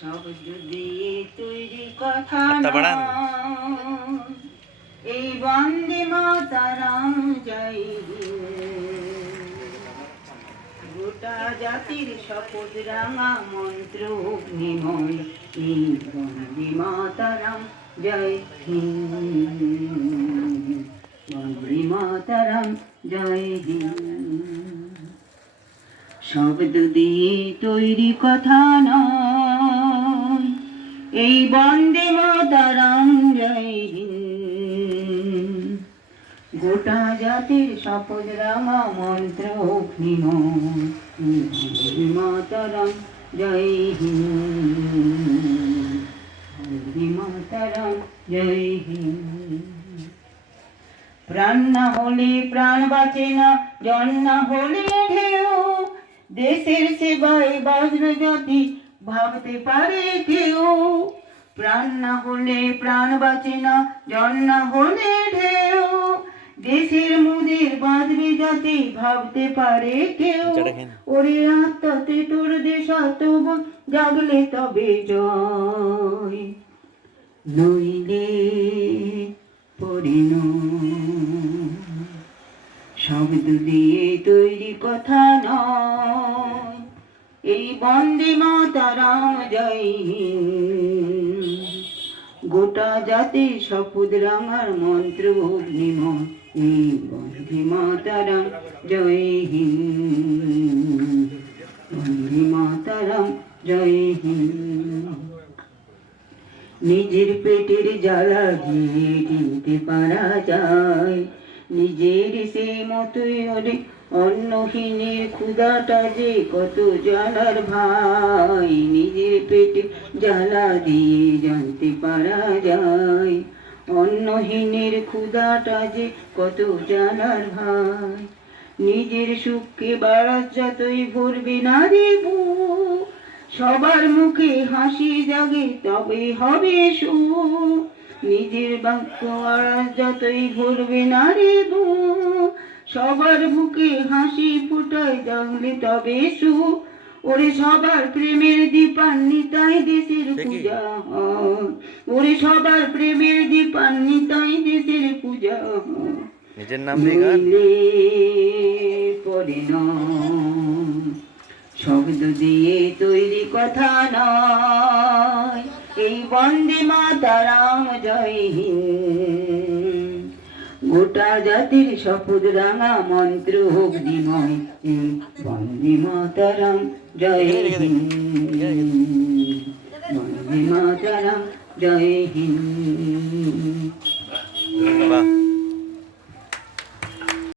শব্দ দিয়ে তৈরি কথা নয়, এই বন্দে মাতারাম জয় গোটা জাতির শপথ রাঙা মন্ত্র অগ্নিময়, এই বন্দে মাতারাম জয় হিন্দ, বন্দে মাতারাম জয় হিন্দ। শব্দ দিয়ে তৈরি কথা নয়, এই বন্দে মাতারাম জয় হিন্দ, গোটা জাতির শপথ রাঙা মন্ত্র অগ্নিময়, বন্দে মাতারাম জয় হিন্দ, বন্দে মাতারাম জয় হিন্দ। প্রাণ না হলে প্রাণ বাঁচে না, জন না হলে ঢেউ, দেশের সেবায় বাঁচবে জাতি ভাবতে পারে কেউ। প্রাণ না হলে প্রাণ বাঁচে না, জন না হলে ঢেউ, দেশের মুদের বাঁচবে জাতি ভাবতে পারে কেউ। ওরে আত্মাতে তোর দেশাত্ম জাগলে তবে জয়, নইলে পরিণয়। শব্দ দিয়ে তৈরি কথা নয়, এই বন্দে মাতারাম জয় হিন্দ, গোটা জাতির শপথ রাঙার মন্ত্র অগ্নিময়, এই বন্দে মাতারাম জয় হিন্দ, বন্দে মাতারাম জয় হিন্দ। নিজের পেটের জ্বালা দিয়ে কিনতে পারা যায়, নিজের সেই মতোই ওরে অন্নহীনের ক্ষুধাটা যে কত জ্বালার ভাই, নিজের পেটে জ্বালা দিয়ে জানতে পারা যায়, অন্নহীনের ক্ষুধাটা যে কত জ্বালার ভাই। নিজের সুখকে বাড়াস যতই ভরবে না রে বুক, সবার মুখে হাসি জাগে তবে হবে সুখ। নিজের বাক্য আড়াস যতই ভরবে না রে বুক, সবার বুকে হাসি ফুটায় জাগলে তবে সুখ। ওরে সবার প্রেমের দীপান্বিতাই দেশের পূজা হয়, ওরে সবার প্রেমের দীপান্বিতাই দেশের পূজা হয়। নিজের নাম দিয়ে গান পরিণয়। শব্দ দিয়ে তৈরি কথা নয়, এই বন্দে মাতারাম জয় হিন্দ, গোটা জাতির শপথ রাঙা মন্ত্র অগ্নিময়, এই বন্দে মাতারাম জয় হিন্দ, বন্দে মাতারাম জয় হিন্দ।